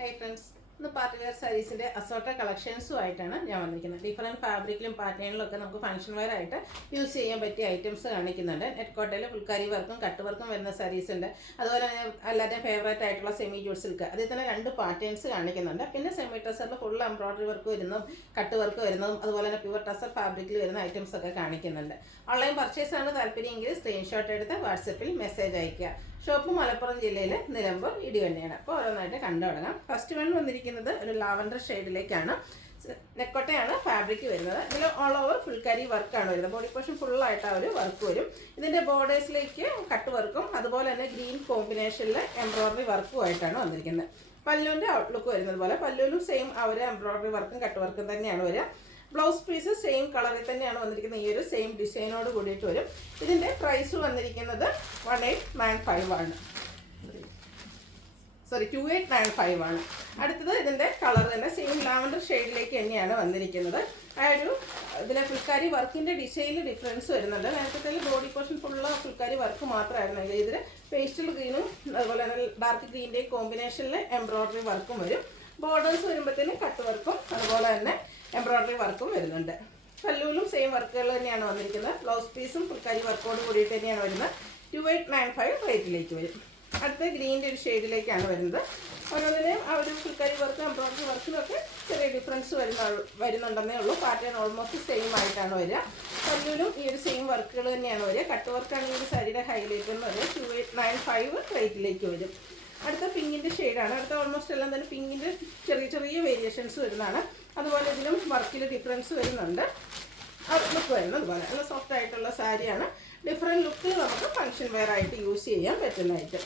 Hey friends, ഇന്ന് party wear സാരീസിൻ്റെ assorted കളക്ഷൻസുമായിട്ടാണ് ഞാൻ വന്നിരിക്കുന്നത്. ഡിഫറെൻറ്റ് ഫാബ്രിക്കിലും പാറ്റേണിലും ഒക്കെ നമുക്ക് ഫംഗ്ഷൻ വെയർ ആയിട്ട് യൂസ് ചെയ്യാൻ പറ്റിയ ഐറ്റംസ് കാണിക്കുന്നുണ്ട്. നെറ്റ് കോട്ടയിൽ ഫുൾക്കാരി വർക്കും കട്ട് വർക്കും വരുന്ന സാരീസ് ഉണ്ട്. അതുപോലെ തന്നെ എല്ലാവരുടെയും ഫേവറേറ്റ് ആയിട്ടുള്ള സെമി ജൂട്ട് സിൽക്ക്, അതിൽ തന്നെ 2 പാറ്റേൺസ് കാണിക്കുന്നുണ്ട്. പിന്നെ സെമി ടസറിൽ ഫുൾ എംബ്രോയിഡറി വർക്ക് വരുന്നതും കട്ട് വർക്ക് വരുന്നതും അതുപോലെ തന്നെ പ്യുവർ ടസർ ഫാബ്രിക്കിൽ വരുന്ന ഐറ്റംസ് ഒക്കെ കാണിക്കുന്നുണ്ട്. ഓൺലൈൻ പർച്ചേസാണ് താല്പര്യമെങ്കിൽ സ്ക്രീൻഷോട്ട് എടുത്ത് വാട്സപ്പിൽ മെസ്സേജ് അയയ്ക്കുക. ഷോപ്പ് മലപ്പുറം ജില്ലയിൽ നിലമ്പൂർ ഇടിവണ്ണയാണ്. അപ്പോൾ ഓരോന്നായിട്ട് കണ്ടു തുടങ്ങാം. ഫസ്റ്റ് വൺ വന്നിരിക്കുന്നത് ഒരു ലാവൻഡർ ഷെയ്ഡിലേക്കാണ്. നെക്കോട്ടയാണ് ഫാബ്രിക് വരുന്നത്. ഇതിൽ ഓൾ ഓവർ ഫുൾക്കാരി വർക്കാണ് വരുന്നത്. ബോഡി പോർഷൻ ഫുള്ളായിട്ട് ആ ഒരു വർക്ക് വരും. ഇതിൻ്റെ ബോർഡേഴ്സിലേക്ക് കട്ട് വർക്കും അതുപോലെ തന്നെ ഗ്രീൻ കോമ്പിനേഷനിൽ എംബ്രോയിഡറി വർക്കും ആയിട്ടാണ് വന്നിരിക്കുന്നത്. പല്ലുവിൻ്റെ ഔട്ട്ലുക്ക് വരുന്നത് പോലെ പല്ലുവിനും സെയിം ആ ഒരു എംബ്രോയിഡറി വർക്കും കട്ട് വർക്കും തന്നെയാണ് വരിക. ബ്ലൗസ് പീസ് സെയിം കളറിൽ തന്നെയാണ് വന്നിരിക്കുന്നത്. ഈ ഒരു സെയിം ഡിസൈനോട് കൂടിയിട്ട് വരും. ഇതിൻ്റെ പ്രൈസ് വന്നിരിക്കുന്നത് 1895 ആണ്. 2895 ആണ്. അടുത്തത് ഇതിൻ്റെ കളർ തന്നെ സെയിം ലാവൻഡർ ഷെയ്ഡിലേക്ക് തന്നെയാണ് വന്നിരിക്കുന്നത്. ആ ഒരു ഇതിലെ ഫുൾക്കാരി വർക്കിൻ്റെ ഡിസൈനിൽ ഡിഫറൻസ് വരുന്നുണ്ട്. നേരത്തെ body portion full phulkari work മാത്രമായിരുന്നു. ഇതിൽ പേസ്റ്റൽ ഗ്രീനും അതുപോലെ തന്നെ ഡാർക്ക് ഗ്രീൻ്റെയും കോമ്പിനേഷനിൽ എംബ്രോയിഡറി വർക്കും വരും. ബോർഡേഴ്സ് വരുമ്പോഴത്തേനും കട്ട് വർക്കും അതുപോലെ തന്നെ എംബ്രോയിഡറി വർക്കും വരുന്നുണ്ട്. പല്ലുവിലും സെയിം വർക്കുകൾ തന്നെയാണ് വന്നിരിക്കുന്നത്. ബ്ലൗസ് പീസും ഫുൾക്കാരി വർക്കോട് കൂടിയിട്ട് തന്നെയാണ് വരുന്നത്. 2895 റേറ്റിലേക്ക് വരും. അടുത്ത ഗ്രീൻ്റെ ഒരു ഷെയ്ഡിലേക്കാണ് വരുന്നത്. ഓരോന്നിനെയും ആ ഒരു ഫുൾക്കാരി വർക്ക് എംബ്രോയിഡറി വർക്കിലൊക്കെ ചെറിയ ഡിഫറൻസ് വരുന്നുണ്ടെന്നേ ഉള്ളൂ. പാറ്റേൺ ഓൾമോസ്റ്റ് സെയിം ആയിട്ടാണ് വരിക. പല്ലുവിലും ഈ ഒരു സെയിം വർക്കുകൾ തന്നെയാണ് വരിക. കട്ട് വർക്കാണ് ഈ ഒരു സാരിയുടെ ഹൈലൈറ്റ് എന്ന് പറയുന്നത്. 2895 റേറ്റിലേക്ക് വരും. അടുത്ത പിങ്കിൻ്റെ ഷെയ്ഡാണ്. അടുത്ത ഓൾമോസ്റ്റ് എല്ലാം തന്നെ പിങ്കിൻ്റെ ചെറിയ ചെറിയ വേരിയേഷൻസ് വരുന്നതാണ്. അതുപോലെ ഇതിലും വർക്കിൽ ഡിഫറൻസ് വരുന്നുണ്ട്. ലുക്ക് വരുന്നത് അതുപോലെ നല്ല സോഫ്റ്റ് ആയിട്ടുള്ള സാരിയാണ്. ഡിഫറെൻറ്റ് ലുക്ക് നമുക്ക് ഫംഗ്ഷൻ വെയർ ആയിട്ട് യൂസ് ചെയ്യാൻ പറ്റുന്നതായിട്ട്.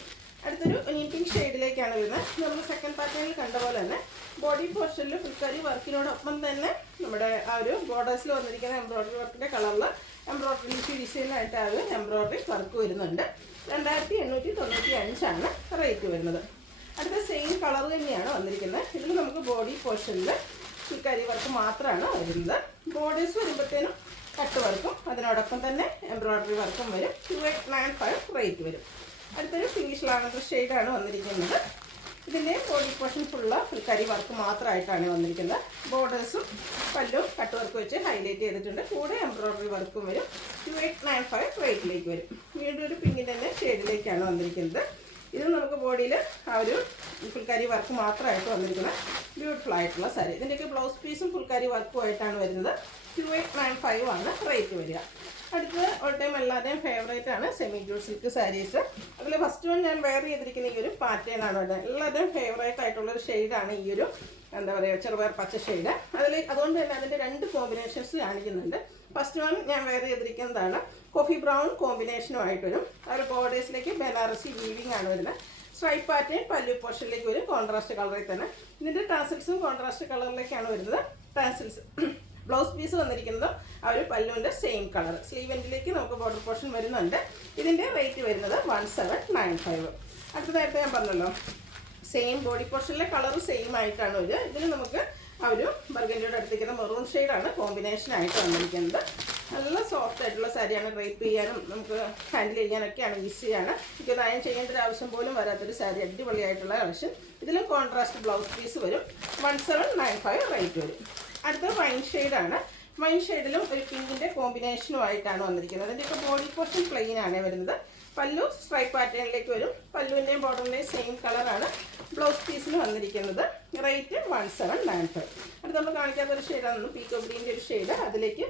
അടുത്തൊരു ഒനിയൻ പിങ്ക് ഷെയ്ഡിലേക്കാണ് വരുന്നത്. നമ്മൾ സെക്കൻഡ് പാറ്റേണിൽ കണ്ട പോലെ തന്നെ ബോഡി പോർഷനിൽ ഫുൾക്കാരി വർക്കിനോടൊപ്പം തന്നെ നമ്മുടെ ആ ഒരു ബോർഡേഴ്സിൽ വന്നിരിക്കുന്ന എംബ്രോയിഡറി വർക്കിൻ്റെ കളറിൽ എംബ്രോയിഡറി ഡിസൈനായിട്ട് ആ ഒരു എംബ്രോയിഡറി വർക്ക് വരുന്നുണ്ട്. 2895 ആണ് റേറ്റ് വരുന്നത്. അടുത്ത സെയിം കളർ തന്നെയാണ് വന്നിരിക്കുന്നത്. ഇതിൽ നമുക്ക് ബോഡി പോർഷനിൽ ഫുൾക്കാരി വർക്ക് മാത്രമാണ് വരുന്നത്. ബോർഡേഴ്സ് വരുമ്പോഴത്തേനും കട്ട് വർക്കും അതിനോടൊപ്പം തന്നെ എംബ്രോയിഡറി വർക്കും വരും. 2895 റേറ്റ് വരും. അടുത്തൊരു ഫിനിഷ് ലാവൻഡർ ഷെയ്ഡാണ് വന്നിരിക്കുന്നത്. ഇതിൻ്റെ ബോഡി പോർഷൻ ഫുൾക്കാരി വർക്ക് മാത്രമായിട്ടാണ് വന്നിരിക്കുന്നത്. ബോർഡേഴ്സും പല്ലും കട്ട് വർക്ക് വെച്ച് ഹൈലൈറ്റ് ചെയ്തിട്ടുണ്ട്. കൂടെ എംബ്രോയിഡറി വർക്കും വരും. 2895 റേറ്റിലേക്ക് വരും. വീണ്ടും ഒരു പിങ്കിൻ്റെ തന്നെ ഷെയ്ഡിലേക്കാണ് വന്നിരിക്കുന്നത്. ഇത് നമുക്ക് ബോഡിയിൽ ആ ഒരു ഫുൾക്കാരി വർക്ക് മാത്രമായിട്ട് വന്നിരിക്കുന്ന ബ്യൂട്ടിഫുൾ ആയിട്ടുള്ള സാരി. ഇതിൻ്റെയൊക്കെ ബ്ലൗസ് പീസും ഫുൾക്കാരി വർക്കും ആയിട്ടാണ് വരുന്നത്. 2895 ആണ് റേറ്റ് വരിക. അടുത്ത് ഓൾ ടൈം എല്ലാവരുടെയും ഫേവറേറ്റ് ആണ് സെമി ജൂട്ട് സിൽക്ക് സാരീസ്. അതിൽ ഫസ്റ്റ് വൺ ഞാൻ വെയർ ചെയ്തിരിക്കുന്ന ഈ ഒരു പാറ്റേൺ ആണ് വരുന്നത്. എല്ലാവരുടെയും ഫേവറേറ്റ് ആയിട്ടുള്ളൊരു ഷെയ്ഡാണ് ഈ ഒരു എന്താ പറയുക ചെറുപയർ പച്ച ഷെയ്ഡ്. അതുകൊണ്ട് തന്നെ അതിൻ്റെ 2 കോമ്പിനേഷൻസ് കാണിക്കുന്നുണ്ട്. ഫസ്റ്റ് വൺ ഞാൻ വെയർ ചെയ്തിരിക്കുന്നതാണ് കോഫി ബ്രൗൺ കോമ്പിനേഷനുമായിട്ട് വരും. ആ ഒരു ബോർഡേഴ്സിലേക്ക് ബനാറസി വീവിങ് ആണ് വരുന്നത്. സ്ട്രൈപ്പ് പാറ്റേൺ പല്ലു പോർഷനിലേക്ക് വരും കോൺട്രാസ്റ്റ് കളറിൽ തന്നെ. ഇതിൻ്റെ ടാസിൽസും കോൺട്രാസ്റ്റ് കളറിലേക്കാണ് വരുന്നത്. ടാസിൽസ് ബ്ലൗസ് പീസ് വന്നിരിക്കുന്നത് ആ ഒരു പല്ലുവിൻ്റെ സെയിം കളർ. സ്ലീവ് എൻഡിലേക്ക് നമുക്ക് ബോർഡർ പോർഷൻ വരുന്നുണ്ട്. ഇതിൻ്റെ റേറ്റ് വരുന്നത് 1795. അടുത്തതായിട്ട് ഞാൻ പറഞ്ഞല്ലോ സെയിം ബോഡി പോർഷനിലെ കളർ സെയിം ആയിട്ടാണ് വരിക. ഇതിൽ നമുക്ക് ആ ഒരു ബർഗൻഡിയുടെ അടുത്തേക്കുന്ന മെറൂൺ ഷെയ്ഡാണ് കോമ്പിനേഷനായിട്ട് വന്നിരിക്കുന്നത്. നല്ല സോഫ്റ്റ് ആയിട്ടുള്ള സാരിയാണ്. ഡ്രൈപ്പ് ചെയ്യാനും നമുക്ക് ഹാൻഡിൽ ചെയ്യാനൊക്കെയാണ് ഈസിയാണ്. എനിക്ക് അയൺ ചെയ്യേണ്ട ഒരു ആവശ്യം പോലും വരാത്തൊരു സാരി. അടിപൊളിയായിട്ടുള്ള കളക്ഷൻ. ഇതിലും കോൺട്രാസ്റ്റ് ബ്ലൗസ് പീസ് വരും. 1795 റേറ്റ് വരും. അടുത്ത വൈൻ ഷെയ്ഡാണ്. വൈൻ ഷെയ്ഡിലും ഒരു പിങ്കിൻ്റെ കോമ്പിനേഷനുമായിട്ടാണ് വന്നിരിക്കുന്നത്. അതിൻ്റെയൊക്കെ ബോഡി പോർഷൻ പ്ലെയിൻ ആണ് വരുന്നത്. പല്ലു സ്ട്രൈപ്പ് പാറ്റേണിലേക്ക് വരും. പല്ലുവിൻ്റെയും ബോർഡറിൻ്റെയും സെയിം കളറാണ് ബ്ലൗസ് പീസിന് വന്നിരിക്കുന്നത്. റേറ്റ് 1795. അടുത്ത് നമ്മൾ കാണിക്കാത്തൊരു ഷെയ്ഡാണ് പീക്കോ ഗ്രീൻ്റെ ഒരു ഷെയ്ഡ്. അതിലേക്ക്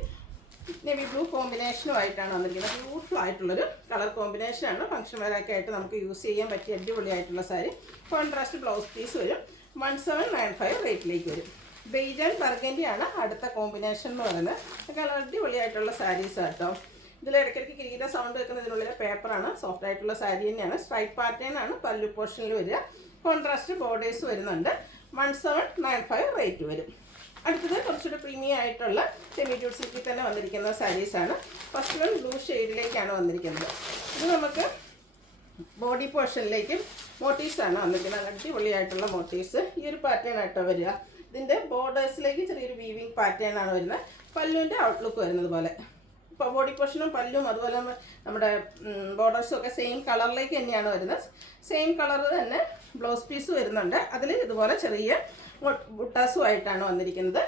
നേവി ബ്ലൂ കോമ്പിനേഷനുമായിട്ടാണ് വന്നിരിക്കുന്നത്. ബ്യൂട്ടിഫുൾ ആയിട്ടുള്ളൊരു കളർ കോമ്പിനേഷനാണ്. ഫംഗ്ഷൻ വെയറൊക്കെ ആയിട്ട് നമുക്ക് യൂസ് ചെയ്യാൻ പറ്റിയ അടിപൊളിയായിട്ടുള്ള സാരി. കോൺട്രാസ്റ്റ് ബ്ലൗസ് പീസ് വരും. 1795 റേറ്റിലേക്ക് വരും. ബെയ്ജ് ആൻഡ് ബർഗൻഡി ആണ് അടുത്ത കോമ്പിനേഷൻ എന്ന് പറയുന്നത്. ഒക്കെ അടിപൊളിയായിട്ടുള്ള സാരീസ് കേട്ടോ. ഇതിൽ ഇടയ്ക്കിടയ്ക്ക് കിരീട സൗണ്ട് വെക്കുന്ന ഇതിനുള്ളിലെ പേപ്പറാണ്. സോഫ്റ്റ് ആയിട്ടുള്ള സാരി തന്നെയാണ്. സ്ട്രൈപ്പ് പാറ്റേൺ ആണ് പല്ലു പോർഷനിൽ വരിക. കോൺട്രാസ്റ്റ് ബോർഡേഴ്സ് വരുന്നുണ്ട്. 1795 റേറ്റ് വരും. അടുത്തത് കുറച്ചുകൂടി പ്രീമിയം ആയിട്ടുള്ള സെമി ജൂട്ട് സിൽക്കിൽ തന്നെ വന്നിരിക്കുന്ന സാരീസാണ്. ഫസ്റ്റ് വൺ ബ്ലൂ ഷെയ്ഡിലേക്കാണ് വന്നിരിക്കുന്നത്. ഇത് നമുക്ക് ബോഡി പോർഷനിലേക്ക് മോട്ടീവ്സാണ് വന്നിരിക്കുന്നത്. അടിപൊളിയായിട്ടുള്ള മോട്ടീവ്സ്. ഈ ഒരു പാറ്റേൺ ആയിട്ടോ വരിക. ഇതിൻ്റെ ബോർഡേഴ്സിലേക്ക് ചെറിയൊരു വീവിങ് പാറ്റേൺ ആണ് വരുന്നത്. പല്ലുവിൻ്റെ ഔട്ട്ലുക്ക് വരുന്നത് പോലെ ബോഡി പോർഷനും പല്ലും അതുപോലെ നമ്മുടെ ബോർഡേഴ്സും ഒക്കെ സെയിം കളറിലേക്ക് തന്നെയാണ് വരുന്നത്. സെയിം കളർ തന്നെ ബ്ലൗസ് പീസ് വരുന്നുണ്ട്. അതിൽ ഇതുപോലെ ചെറിയ ബുട്ടാസുമായിട്ടാണ് വന്നിരിക്കുന്നത്.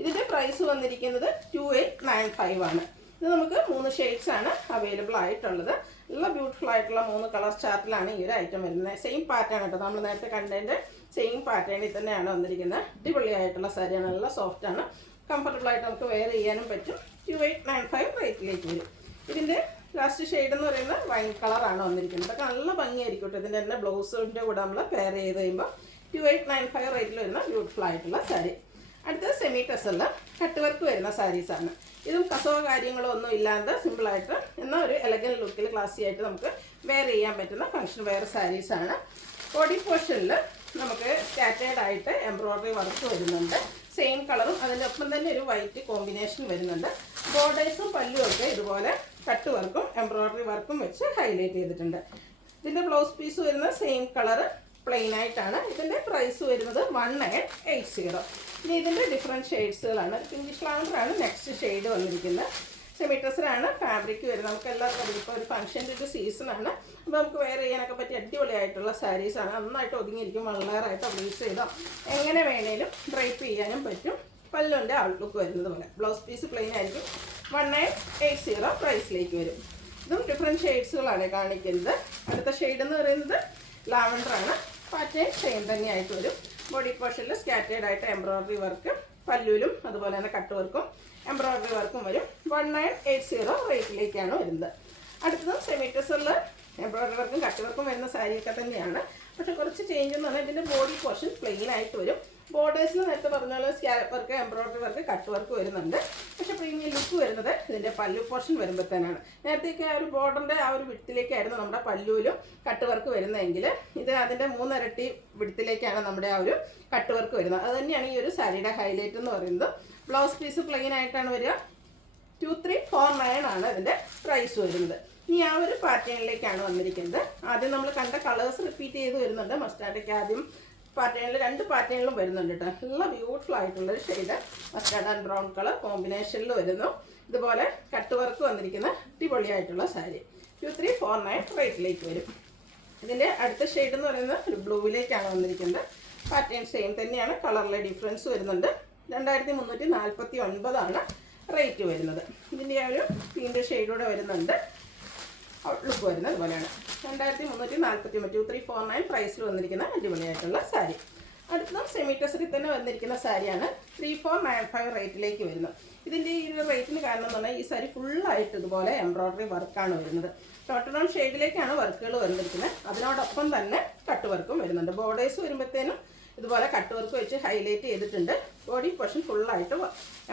ഇതിൻ്റെ പ്രൈസ് വന്നിരിക്കുന്നത് 2895 ആണ്. ഇത് നമുക്ക് 3 ഷെയ്ഡ്സ് ആണ് അവൈലബിൾ ആയിട്ടുള്ളത്. നല്ല ബ്യൂട്ടിഫുൾ ആയിട്ടുള്ള 3 കളർ ചാർട്ടിലാണ് ഈ ഒരു ഐറ്റം വരുന്നത്. സെയിം പാറ്റേൺ കേട്ടോ, നമ്മൾ നേരത്തെ കണ്ടതിൻ്റെ സെയിം പാറ്റേണിൽ തന്നെയാണ് വന്നിരിക്കുന്നത്. അടിപൊളിയായിട്ടുള്ള സാരിയാണ്, നല്ല സോഫ്റ്റ് ആണ്, കംഫർട്ടബിൾ ആയിട്ട് നമുക്ക് വെയർ ചെയ്യാനും പറ്റും. 2895 റേറ്റിലേക്ക് വരും. ഇതിൻ്റെ ലാസ്റ്റ് ഷെയ്ഡ് എന്ന് പറയുന്നത് വൈൻ കളറാണ് വന്നിരിക്കുന്നത്. അതൊക്കെ നല്ല ഭംഗിയായിരിക്കും കേട്ടോ. ഇതിൻ്റെ തന്നെ ബ്ലൗസിൻ്റെ കൂടെ നമ്മൾ പെയർ ചെയ്ത് കഴിയുമ്പോൾ 2895 റേറ്റിൽ വരുന്ന ബ്യൂട്ടിഫുൾ ആയിട്ടുള്ള സാരി. അടുത്തത് സെമി ടസറിൽ കട്ട് വർക്ക് വരുന്ന സാരീസാണ്. ഇതും കസവോ കാര്യങ്ങളോ ഒന്നും ഇല്ലാതെ സിമ്പിളായിട്ട് എന്നാൽ ഒരു എലഗൻ ലുക്കിൽ ക്ലാസി ആയിട്ട് നമുക്ക് വെയർ ചെയ്യാൻ പറ്റുന്ന ഫംഗ്ഷൻ വെയർ സാരീസാണ്. ബോഡി പോർഷനിൽ നമുക്ക് സ്കാറ്റേഡ് ആയിട്ട് എംബ്രോയ്ഡറി വർക്ക് വരുന്നുണ്ട്. സെയിം കളറും അതിൻ്റെ ഒപ്പം തന്നെ ഒരു വൈറ്റ് കോമ്പിനേഷൻ വരുന്നുണ്ട്. ബോർഡേഴ്സും പല്ലും ഒക്കെ ഇതുപോലെ കട്ട് വർക്കും എംബ്രോയ്ഡറി വർക്കും വെച്ച് ഹൈലൈറ്റ് ചെയ്തിട്ടുണ്ട്. ഇതിൻ്റെ ബ്ലൗസ് പീസ് വരുന്ന സെയിം കളറ് പ്ലെയിൻ ആയിട്ടാണ്. ഇതിൻ്റെ പ്രൈസ് വരുന്നത് 1980. ഇനി ഇതിൻ്റെ ഡിഫറെൻറ്റ് ഷെയ്ഡ്സുകളാണ്. പിങ്കിഷ് ലാവൻഡറാണ് നെക്സ്റ്റ് ഷെയ്ഡ് വന്നിരിക്കുന്നത്. സെമി ടസറാണ് ഫാബ്രിക് വരുന്നത്. നമുക്ക് എല്ലാവർക്കും ഇപ്പോൾ ഒരു ഫംഗ്ഷൻ്റെ ഒരു സീസണാണ്. അപ്പോൾ നമുക്ക് വെയർ ചെയ്യാനൊക്കെ പറ്റിയ അടിപൊളിയായിട്ടുള്ള സാരീസാണ്. നന്നായിട്ട് ഒതുങ്ങിയിരിക്കും. വളരെയായിട്ട് ബ്ലീച്ച് ചെയ്തോ എങ്ങനെ വേണേലും ഡ്രൈപ്പ് ചെയ്യാനും പറ്റും. പല്ലുണ്ട് ഔട്ട്ലുക്ക് വരുന്നത് പോലെ. ബ്ലൗസ് പീസ് പ്ലെയിൻ ആയിരിക്കും. 1980 പ്രൈസിലേക്ക് വരും. ഇതും ഡിഫറെൻറ്റ് ഷെയ്ഡ്സുകളാണ് കാണിക്കുന്നത്. അടുത്ത ഷെയ്ഡ് എന്ന് പറയുന്നത് ലാവൻഡറാണ്. പാറ്റേൺ സെയിം തന്നെയായിട്ട് വരും. ബോഡി പോർഷനിൽ സ്കാറ്റേഡ് ആയിട്ട് എംബ്രോയ്ഡറി വർക്ക്, പല്ലുവിലും അതുപോലെ തന്നെ കട്ട് വർക്കും എംബ്രോയ്ഡറി വർക്കും വരും. 1980 റേറ്റിലേക്കാണ് വരുന്നത്. അടുത്തതും സെമി ടസറിൽ എംബ്രോയ്ഡറി വർക്കും കട്ട് വർക്കും വരുന്ന സാരിയൊക്കെ തന്നെയാണ്. പക്ഷേ കുറച്ച് ചേഞ്ച് എന്ന് പറഞ്ഞാൽ ഇതിൻ്റെ ബോഡി പോർഷൻ പ്ലെയിൻ ആയിട്ട് വരും. ബോർഡേഴ്സിൽ നേരത്തെ പറഞ്ഞാൽ scallop work, embroidery work, cut work വരുന്നുണ്ട്. പക്ഷേ പ്രീമിയം ലുക്ക് വരുന്നത് ഇതിൻ്റെ പല്ലു പോർഷൻ വരുമ്പോഴത്തേനാണ്. നേരത്തെയൊക്കെ ആ ഒരു ബോർഡറിൻ്റെ ആ ഒരു വിഡ്ത്തിലേക്കായിരുന്നു നമ്മുടെ പല്ലുവിലും കട്ട് വർക്ക് വരുന്നതെങ്കിൽ ഇത് അതിൻ്റെ 3 ഇരട്ടി വിഡ്ത്തിലേക്കാണ് നമ്മുടെ ആ ഒരു കട്ട് വർക്ക് വരുന്നത്. അത് തന്നെയാണ് ഈ ഒരു സാരിയുടെ ഹൈലൈറ്റ് എന്ന് പറയുന്നത്. ബ്ലൗസ് പീസ് പ്ലെയിൻ ആയിട്ടാണ് വരിക. 2349 ആണ് ഇതിൻ്റെ പ്രൈസ് വരുന്നത്. ഇനി ആ ഒരു പാറ്റേണിലേക്കാണ് വന്നിരിക്കുന്നത്. ആദ്യം നമ്മൾ കണ്ട കളേഴ്സ് റിപ്പീറ്റ് ചെയ്ത് വരുന്നുണ്ട്. മസ്റ്റാർഡൊക്കെ ആദ്യം പാറ്റേണിൽ 2 പാറ്റേണിലും വരുന്നുണ്ട് കേട്ടോ. നല്ല ബ്യൂട്ടിഫുൾ ആയിട്ടുള്ളൊരു shade mustard and brown colour കോമ്പിനേഷനിൽ വരുന്നു. ഇതുപോലെ കട്ട് വർക്ക് വന്നിരിക്കുന്ന അടിപൊളിയായിട്ടുള്ള സാരി 2349 റേറ്റിലേക്ക് വരും. ഇതിൻ്റെ അടുത്ത ഷെയ്ഡ് എന്ന് പറയുന്നത് ഒരു ബ്ലൂവിലേക്കാണ് വന്നിരിക്കുന്നത്. പാറ്റേൺ സെയിം തന്നെയാണ്, കളറിലെ ഡിഫറൻസ് വരുന്നുണ്ട്. 2349 ആണ് റേറ്റ് വരുന്നത്. ഇതിൻ്റെ ആ ഒരു പിങ്കിൻ്റെ ഷെയ്ഡൂടെ വരുന്നുണ്ട്. ഔട്ട്ലുക്ക് വരുന്നത് അതുപോലെയാണ്. 2349 2349 പ്രൈസിൽ വന്നിരിക്കുന്ന അടിപൊളിയായിട്ടുള്ള സാരി. അടുത്തതും സെമി ടസറിൽ തന്നെ വന്നിരിക്കുന്ന സാരിയാണ്. 3495 റേറ്റിലേക്ക് വരുന്നത്. ഇതിൻ്റെ ഈ ഒരു റേറ്റിന് കാരണം എന്ന് പറഞ്ഞാൽ ഈ സാരി ഫുള്ളായിട്ട് ഇതുപോലെ എംബ്രോയ്ഡറി വർക്കാണ് വരുന്നത്. ടോട്ടൽ ഓൺ ഷെയ്ഡിലേക്കാണ് വർക്കുകൾ വന്നിരിക്കുന്നത്. അതിനോടൊപ്പം തന്നെ കട്ട് വർക്കും വരുന്നുണ്ട്. ബോർഡേഴ്സ് വരുമ്പോഴത്തേനും ഇതുപോലെ കട്ട് വർക്ക് വെച്ച് ഹൈലൈറ്റ് ചെയ്തിട്ടുണ്ട്. ബോഡി പോർഷൻ ഫുള്ളായിട്ട്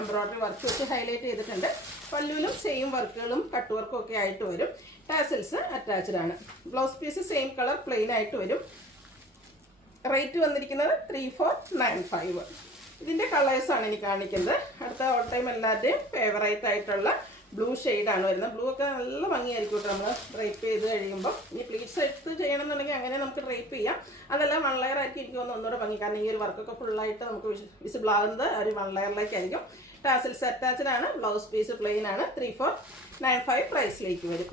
എംബ്രോയ്ഡറി വർക്ക് വെച്ച് ഹൈലൈറ്റ് ചെയ്തിട്ടുണ്ട്. പല്ലുവിലും സെയിം വർക്കുകളും കട്ട് വർക്കും ഒക്കെ ആയിട്ട് വരും. ടാസൽസ് അറ്റാച്ച്ഡ് ആണ്. Blouse piece same colour plain ആയിട്ട് വരും. റേറ്റ് വന്നിരിക്കുന്നത് 3495. ഇതിൻ്റെ കളേഴ്സാണ് എനിക്ക് കാണിക്കുന്നത്. അടുത്ത ഓൾ ടൈം എല്ലാവരുടെയും ഫേവറേറ്റ് ആയിട്ടുള്ള ബ്ലൂ ഷെയ്ഡാണ് വരുന്നത്. ബ്ലൂ ഒക്കെ നല്ല ഭംഗിയായിരിക്കും കേട്ടോ നമ്മൾ ഡ്രൈപ്പ് ചെയ്ത് കഴിയുമ്പോൾ. ഇനി പ്ലീറ്റ്സ് എടുത്ത് ചെയ്യണമെന്നുണ്ടെങ്കിൽ അങ്ങനെ നമുക്ക് ഡ്രൈപ്പ് ചെയ്യാം. അതെല്ലാം 1 ലെയർ ആയിരിക്കും എനിക്ക് തോന്നുന്നു ഒന്നുകൂടെ ഭംഗി. കാരണം ഈ ഒരു വർക്കൊക്കെ ഫുള്ളായിട്ട് നമുക്ക് വിസിബിൾ ആകുന്നത് ഒരു 1 ലെയറിലേക്കായിരിക്കും. ടാസൽസ് അറ്റാച്ച്ഡ് ആണ്. ബ്ലൗസ് പീസ് പ്ലെയിൻ ആണ്. 3495 പ്രൈസിലേക്ക് വരും.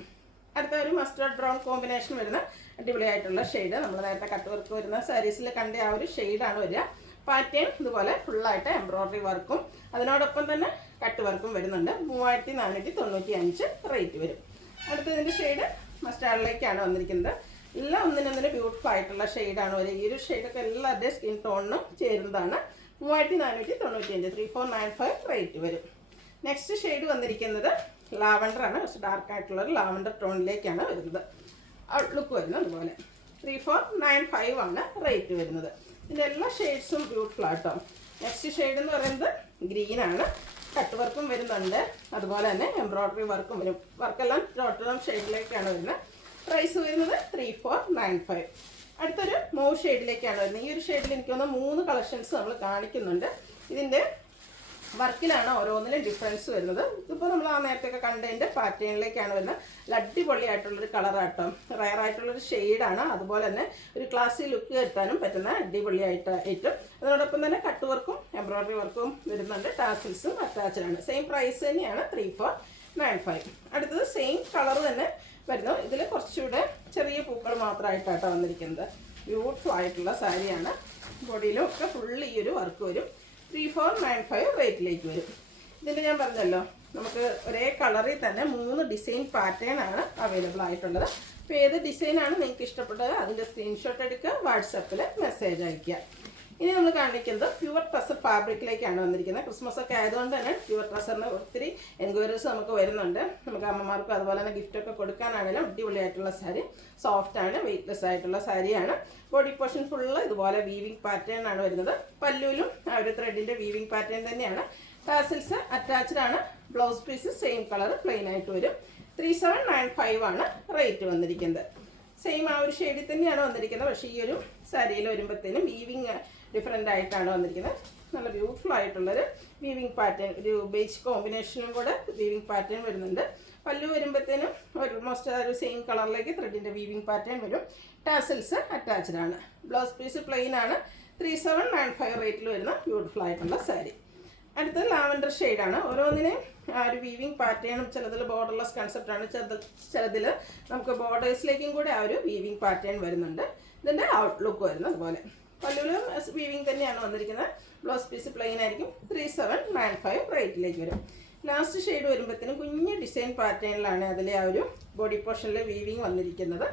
അടുത്ത ഒരു മസ്റ്റേർഡ് ബ്രൗൺ കോമ്പിനേഷൻ വരുന്ന അടിപൊളിയായിട്ടുള്ള ഷെയ്ഡ് നമ്മൾ നേരത്തെ കട്ട് വർക്ക് വരുന്ന സാരീസിൽ കണ്ട ആ ഒരു ഷെയ്ഡാണ് വരിക. പാറ്റേൺ ഇതുപോലെ ഫുള്ളായിട്ട് എംബ്രോയ്ഡറി വർക്കും അതിനോടൊപ്പം തന്നെ കട്ട് വർക്കും വരുന്നുണ്ട്. 3495 റേറ്റ് വരും. അടുത്തതിൻ്റെ ഷെയ്ഡ് മസ്റ്റാർഡിലേക്കാണ് വന്നിരിക്കുന്നത്. എല്ലാം ഒന്നിനൊന്നിന് ബ്യൂട്ടിഫുൾ ആയിട്ടുള്ള ഷെയ്ഡാണ് വരിക. ഈ ഒരു ഷെയ്ഡൊക്കെ എല്ലാവരുടെയും സ്കിൻ ടോണിനും ചേരുന്നതാണ്. 3495 3495 റേറ്റ് വരും. നെക്സ്റ്റ് ഷെയ്ഡ് വന്നിരിക്കുന്നത് ലാവൻഡറാണ്. കുറച്ച് ഡാർക്ക് ആയിട്ടുള്ളൊരു ലാവൻഡർ ടോണിലേക്കാണ് വരുന്നത്. ഔട്ട്ലുക്ക് വരുന്നത് അതുപോലെ 3495 ആണ് റേറ്റ് വരുന്നത്. ഇതിൻ്റെ എല്ലാ ഷെയ്ഡ്സും ബ്യൂട്ടിഫുൾ ആട്ടോ. നെക്സ്റ്റ് ഷെയ്ഡ് എന്ന് പറയുന്നത് ഗ്രീനാണ്. കട്ട് വർക്കും വരുന്നുണ്ട്. അതുപോലെ തന്നെ എംബ്രോയ്ഡറി വർക്കും വരും. വർക്കെല്ലാം ടോട്ടൽ ഷെയ്ഡിലേക്കാണ് വരുന്നത്. പ്രൈസ് വരുന്നത് 3495. അടുത്തൊരു മൂവ് ഷെയ്ഡിലേക്കാണ് വരുന്നത്. ഈ ഒരു ഷെയ്ഡിൽ എനിക്ക് തോന്നുന്നു 3 കളക്ഷൻസ് നമ്മൾ കാണിക്കുന്നുണ്ട്. ഇതിൻ്റെ വർക്കിലാണ് ഓരോന്നിലും ഡിഫറൻസ് വരുന്നത്. ഇതിപ്പോൾ നമ്മൾ ആ നേരത്തെയൊക്കെ കണ്ടതിൻ്റെ പാറ്റേണിലേക്കാണ് വരുന്നത്. അടിപൊളിയായിട്ടുള്ളൊരു കളറാട്ടോ. റയർ ആയിട്ടുള്ളൊരു ഷെയ്ഡാണ്. അതുപോലെ തന്നെ ഒരു ക്ലാസി ലുക്ക് കിട്ടാനും പറ്റുന്ന അടിപൊളിയായിട്ട് ഏറ്റവും. അതിനോടൊപ്പം തന്നെ കട്ട് വർക്കും എംബ്രോയ്ഡറി വർക്കും വരുന്നുണ്ട്. ടാസിൽസും അറ്റാച്ച്ഡ് ആണ്. സെയിം പ്രൈസ് തന്നെയാണ് 3495. അടുത്തത് സെയിം കളർ തന്നെ വരുന്നു. ഇതിൽ കുറച്ചുകൂടെ ചെറിയ പൂക്കൾ മാത്രമായിട്ടാട്ടോ വന്നിരിക്കുന്നത്. ബ്യൂട്ടിഫുൾ ആയിട്ടുള്ള സാരിയാണ്. ബോഡിയിലും ഒക്കെ ഫുള്ള് ഈ ഒരു വർക്ക് വരും. 3495 റേറ്റിലേക്ക് വരും. ഇതിൻ്റെ ഞാൻ പറഞ്ഞല്ലോ നമുക്ക് ഒരേ കളറിൽ തന്നെ 3 ഡിസൈൻ പാറ്റേൺ ആണ് അവൈലബിൾ ആയിട്ടുള്ളത്. അപ്പോൾ ഏത് ഡിസൈനാണ് നിങ്ങൾക്ക് ഇഷ്ടപ്പെട്ടത് അതിൻ്റെ സ്ക്രീൻഷോട്ട് എടുക്കുക, വാട്സപ്പിൽ മെസ്സേജ് അയയ്ക്കുക. ഇനി നമ്മൾ കാണിക്കുന്നത് പ്യുവർ ടസർ ഫാബ്രിക്കിലേക്കാണ് വന്നിരിക്കുന്നത്. ക്രിസ്മസ് ഒക്കെ ആയതുകൊണ്ട് തന്നെ പ്യുവർ ടസറിന് ഒത്തിരി എൻക്വയറീസ് നമുക്ക് വരുന്നുണ്ട്. നമുക്ക് അമ്മമാർക്കും അതുപോലെ തന്നെ ഗിഫ്റ്റൊക്കെ കൊടുക്കാനാണെങ്കിലും അടിപൊളിയായിട്ടുള്ള സാരി, സോഫ്റ്റ് ആണ്, വെയ്റ്റ്ലെസ് ആയിട്ടുള്ള സാരിയാണ്. ബോഡി പോർഷൻ ഫുള്ള് ഇതുപോലെ വീവിങ് പാറ്റേൺ ആണ് വരുന്നത്. പല്ലുവിലും ആ ഒരു ത്രെഡിൻ്റെ വീവിങ് പാറ്റേൺ തന്നെയാണ്. ടാസിൽസ് അറ്റാച്ച്ഡ് ആണ്. Blouse piece same colour plain ആയിട്ട് വരും. 3795 ആണ് റേറ്റ് വന്നിരിക്കുന്നത്. സെയിം ആ ഒരു ഷെയ്ഡിൽ തന്നെയാണ് വന്നിരിക്കുന്നത്. പക്ഷേ ഈ ഒരു സാരിയിൽ വരുമ്പോഴത്തേനും വീവിങ് ഡിഫറെൻ്റ് ആയിട്ടാണ് വന്നിരിക്കുന്നത്. നല്ല ബ്യൂട്ടിഫുൾ ആയിട്ടുള്ളൊരു വീവിങ് പാറ്റേൺ, ഒരു ബേജ് കോമ്പിനേഷനും കൂടെ വീവിങ് പാറ്റേൺ വരുന്നുണ്ട്. പല്ലു വരുമ്പോഴത്തേനും ഓൾമോസ്റ്റ് ആ ഒരു സെയിം കളറിലേക്ക് ത്രെഡിൻ്റെ വീവിങ് പാറ്റേൺ വരും. ടാസിൽസ് അറ്റാച്ച്ഡ് ആണ്. ബ്ലൗസ് പീസ് പ്ലെയിൻ ആണ്. 3795 റേറ്റിൽ വരുന്ന ബ്യൂട്ടിഫുൾ ആയിട്ടുള്ള സാരി. അടുത്തത് ലാവൻഡർ ഷെയ്ഡാണ്. ഓരോന്നിനെയും ആ ഒരു വീവിങ് പാറ്റേണും ചിലതിൽ ബോർഡർലെസ് കൺസെപ്റ്റാണ്, ചിലതിൽ നമുക്ക് ബോർഡേഴ്സിലേക്കും കൂടെ ആ ഒരു വീവിങ് പാറ്റേൺ വരുന്നുണ്ട്. ഇതിൻ്റെ ഔട്ട്ലുക്ക് വരുന്നത് അതുപോലെ. പല്ലുവിലും വീവിങ് തന്നെയാണ് വന്നിരിക്കുന്നത്. ബ്ലൗസ് പീസ് പ്ലെയിൻ ആയിരിക്കും. 3795 റേറ്റിലേക്ക് വരും. ലാസ്റ്റ് ഷെയ്ഡ് വരുമ്പോഴത്തേനും കുഞ്ഞ് ഡിസൈൻ പാറ്റേണിലാണ് അതിലെ ആ ഒരു ബോഡി പോർഷനിലെ വീവിങ് വന്നിരിക്കുന്നത്.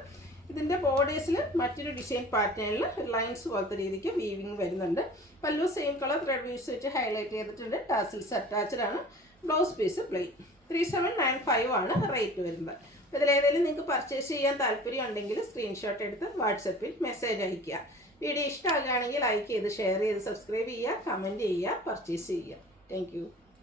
ഇതിൻ്റെ ബോർഡേഴ്സിൽ മറ്റൊരു ഡിസൈൻ പാറ്റേണിൽ ലൈൻസ് പോലത്തെ രീതിക്ക് വീവിങ് വരുന്നുണ്ട്. Pallu same colour thread weaves വെച്ച് ഹൈലൈറ്റ് ചെയ്തിട്ടുണ്ട്. ടാസിൽസ് അറ്റാച്ച്ഡ് ആണ്. Blouse piece plain. 3795 ആണ് റേറ്റ് വരുന്നത്. അപ്പോൾ ഇതിലേതെങ്കിലും നിങ്ങൾക്ക് പർച്ചേസ് ചെയ്യാൻ താല്പര്യം ഉണ്ടെങ്കിൽ സ്ക്രീൻഷോട്ട് എടുത്ത് വാട്സപ്പിൽ മെസ്സേജ് അയയ്ക്കുക. വീഡിയോ ഇഷ്ടമാകുകയാണെങ്കിൽ ലൈക്ക് ചെയ്ത് ഷെയർ ചെയ്ത് സബ്സ്ക്രൈബ് ചെയ്യുക, കമൻറ്റ് ചെയ്യുക, പർച്ചേസ് ചെയ്യുക. താങ്ക്